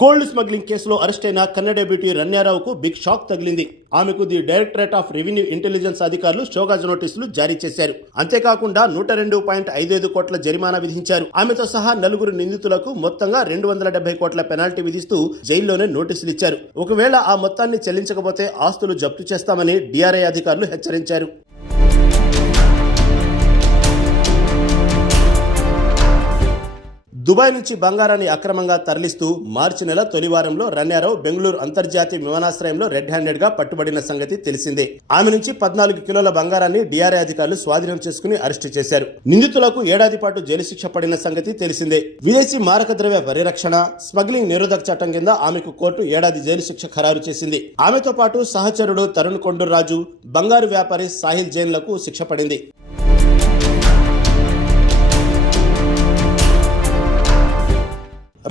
Gold smuggling కేసులో arrest అయిన Kannada beauty రన్యారావుకు big shock తగిలింది. ఆమెకు the directorate of revenue intelligence అధికారులు షోకాజ్ నోటీసులు జారీ చేశారు. అంతేకాకుండా 102.55 కోట్ల జరిమానా విధించారు. ఆమెతో సహా 4 నిందితులకు మొత్తంగా 270 కోట్ల పెనాల్టీ విధిస్తూ జైల్లోనే నోటీసులు ఇచ్చారు. ఒకవేళ ఆ మొత్తాన్ని చెల్లించకపోతే ఆస్తులు జప్తు చేస్తామని డిఆర్ఐ అధికారులు హెచ్చరించారు. దుబాయ్ నుంచి బంగారాన్ని అక్రమంగా తరలిస్తూ మార్చి నెల తొలి వారంలో రన్యారావు బెంగళూరు అంతర్జాతీయ విమానాశ్రయంలో రెడ్ హ్యాండెడ్ గా పట్టుబడిన సంగతి తెలిసిందే. ఆమె నుంచి 14 కిలోల బంగారాన్ని డిఆర్ఐ అధికారులు స్వాధీనం చేసుకుని అరెస్టు చేశారు. నిందితులకు ఏడాది పాటు జైలు శిక్ష పడిన సంగతి తెలిసిందే. విదేశీ మారక ద్రవ్య పరిరక్షణ, స్మగ్లింగ్ నిరోధక చట్టం కింద ఆమెకు కోర్టు ఏడాది జైలు శిక్ష ఖరారు చేసింది. ఆమెతో పాటు సహచరుడు తరుణ్ కొండూరాజు, బంగారు వ్యాపారి సాహిల్ జైన్లకు శిక్ష పడింది.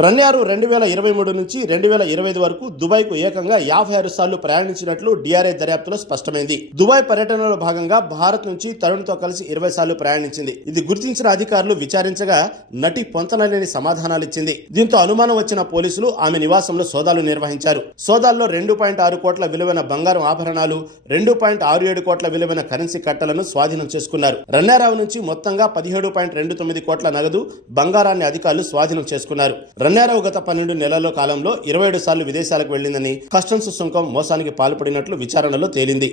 రన్యారు 2023 నుంచి 2025 వరకు దుబాయ్కు ఏకంగా 56 సార్లు ప్రయాణించినట్లు డిఆర్ఐ దర్యాప్తులో స్పష్టమైంది. దుబాయ్ పర్యటనలో భాగంగా భారత్ నుంచి తరుణ్తో కలిసి 20 సార్లు ప్రయాణించింది. ఇది గుర్తించిన అధికారులు విచారించగా నటి పొంతనలేని సమాధానాలిచ్చింది. దీంతో అనుమానం వచ్చిన పోలీసులు ఆమె నివాసంలో సోదాలు నిర్వహించారు. సోదాల్లో 2.6 కోట్ల విలువైన బంగారం ఆభరణాలు, 2.67 కోట్ల విలువైన కరెన్సీ కట్టలను స్వాధీనం చేసుకున్నారు. రన్యారావు నుంచి మొత్తంగా 17.29 కోట్ల నగదు, బంగారాన్ని అధికారులు స్వాధీనం చేసుకున్నారు. రన్యారావు గత 12 నెలల కాలంలో 27 సార్లు విదేశాలకు వెళ్లిందని, కస్టమ్స్ సుంకం మోసానికి పాల్పడినట్లు విచారణలో తేలింది.